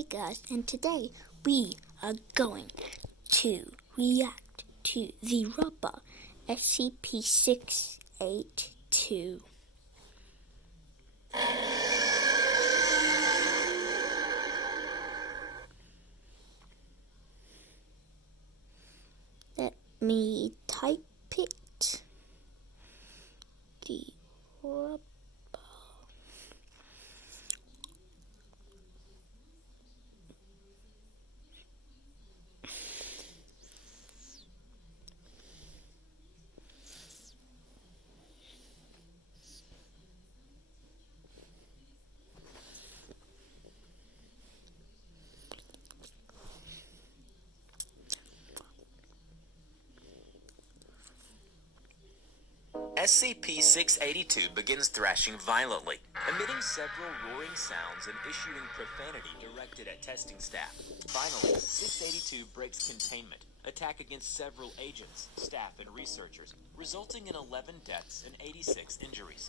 Hey guys, and today we are going to react to the rubber SCP-682. Let me type it. The rubber. SCP-682 begins thrashing violently, emitting several roaring sounds and issuing profanity directed at testing staff. Finally, 682 breaks containment, attack against several agents, staff, and researchers, resulting in 11 deaths and 86 injuries.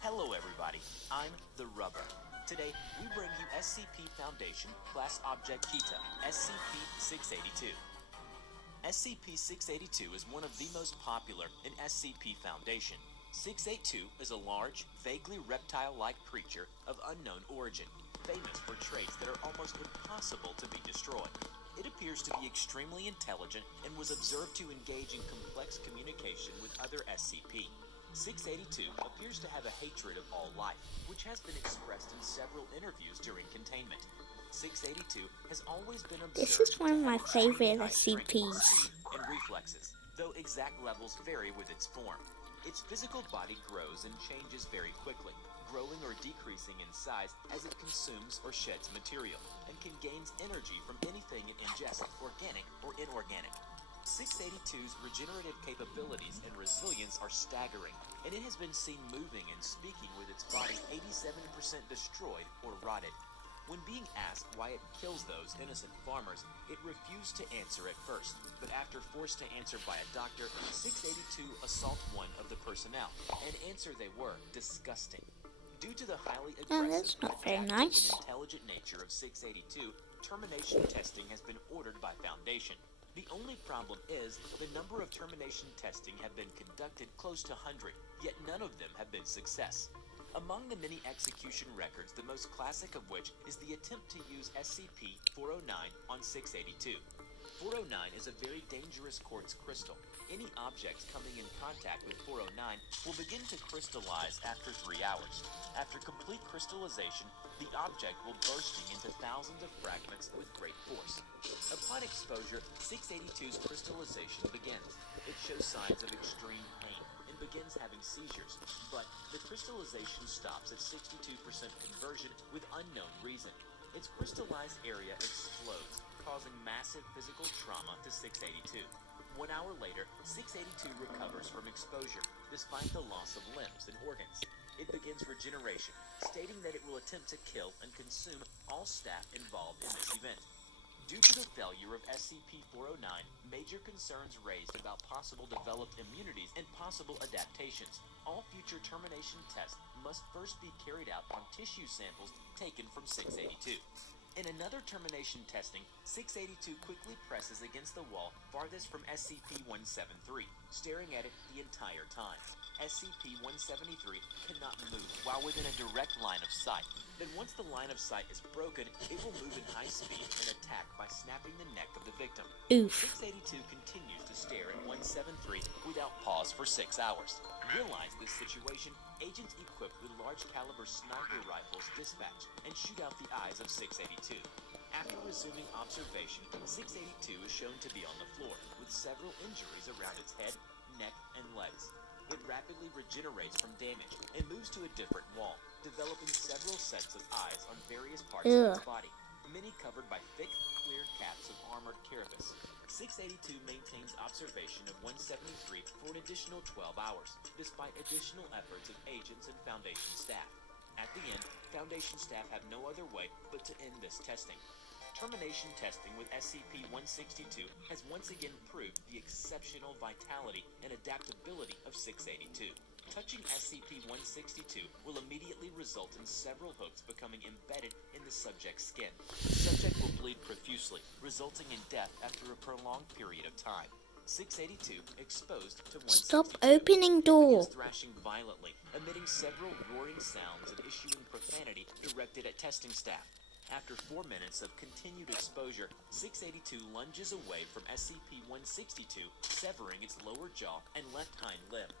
Hello everybody, I'm the Rubber. Today, we bring you SCP Foundation Class Object Kita, SCP-682. SCP-682 is one of the most popular in SCP Foundation. 682 is a large, vaguely reptile-like creature of unknown origin, famous for traits that are almost impossible to be destroyed. It appears to be extremely intelligent and was observed to engage in complex communication with other SCP. 682 appears to have a hatred of all life, which has been expressed in several interviews during containment. 682 has always been observed. This is one of my favorite SCPs. And reflexes, though exact levels vary with its form. Its physical body grows and changes very quickly, growing or decreasing in size as it consumes or sheds material, and can gain energy from anything it ingests, organic or inorganic. 682's regenerative capabilities and resilience are staggering, and it has been seen moving and speaking with its body 87% destroyed or rotted. When being asked why it kills those innocent farmers, it refused to answer at first, but after forced to answer by a doctor, 682 assault one of the personnel, and answer they were disgusting. Due to the highly aggressive, and intelligent nature of 682, termination testing has been ordered by Foundation. The only problem is the number of termination testing have been conducted close to 100, yet none of them have been success. Among the many execution records, the most classic of which is the attempt to use SCP-409 on 682. 409 is a very dangerous quartz crystal. Any objects coming in contact with 409 will begin to crystallize after 3 hours. After complete crystallization, the object will bursting into thousands of fragments with great force. Upon exposure, 682's crystallization begins. It shows signs of extreme pain and begins having seizures, but the crystallization stops at 62% conversion with unknown reason. Its crystallized area explodes, causing massive physical trauma to 682. 1 hour later, 682 recovers from exposure, despite the loss of limbs and organs. It begins regeneration, stating that it will attempt to kill and consume all staff involved in this event. Due to the failure of SCP-409, major concerns raised about possible developed immunities and possible adaptations. All future termination tests must first be carried out on tissue samples taken from 682. In another termination testing, 682 quickly presses against the wall farthest from SCP-173, staring at it the entire time. SCP-173 cannot move while within a direct line of sight. Then once the line of sight is broken, it will move in high speed and attack by snapping the neck of the victim. Oof. 682 continues to stare at 173 without pause for 6 hours. Realize this situation, agents equipped with large caliber sniper rifles dispatch and shoot out the eyes of 682. After resuming observation, 682 is shown to be on the floor with several injuries around its head, neck, and legs. It rapidly regenerates from damage and moves to a different wall, developing several sets of eyes on various parts of its body, many covered by thick, clear caps of armored carapace. 682 maintains observation of 173 for an additional 12 hours, despite additional efforts of agents and Foundation staff. At the end, Foundation staff have no other way but to end this testing. Termination testing with SCP-162 has once again proved the exceptional vitality and adaptability of 682. Touching SCP-162 will immediately result in several hooks becoming embedded in the subject's skin. The subject dangerously, resulting in death after a prolonged period of time. 682 exposed to 162. Stop opening door. Begins thrashing violently, emitting several roaring sounds and issuing profanity directed at testing staff. After 4 minutes of continued exposure, 682 lunges away from SCP-162, severing its lower jaw and left hind limb,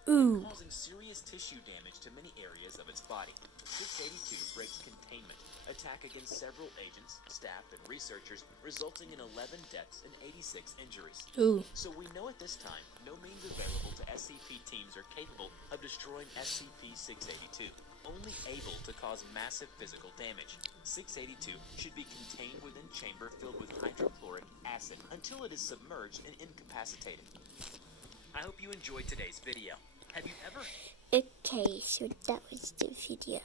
causing serious tissue damage to many areas of its body. 682 breaks containment, attack against several agents, staff, and researchers, resulting in 11 deaths and 86 injuries. So we know at this time, no means available to SCP teams are capable of destroying SCP-682. Only able to cause massive physical damage. 682 should be contained within chamber filled with hydrochloric acid until it is submerged and incapacitated. I hope you enjoyed today's video. Have you ever... Okay, so that was the video.